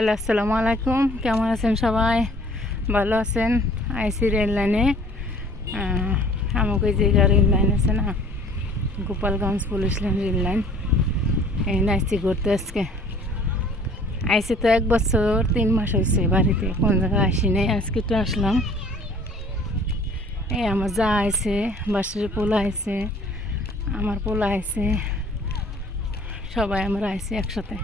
Hello, আসসালামু আলাইকুম। কেমন আছেন সবাই? ভালো আছেন? আইসি রেল লাইনে। আমাকে যে রেল লাইন আছে না, Gopalganj police line rail line, এই নাইসি ঘুরতে আজকে আইসি তো 1 বছর 3 মাস হয়েছে। বাড়িতে কোন জায়গায় আসি নাই, আজকে তো আসলাম। এই আমার যা আইছে, বাসের পোলা আইছে, আমার পোলা আইছে, সবাই আমরা আইছি একসাথে।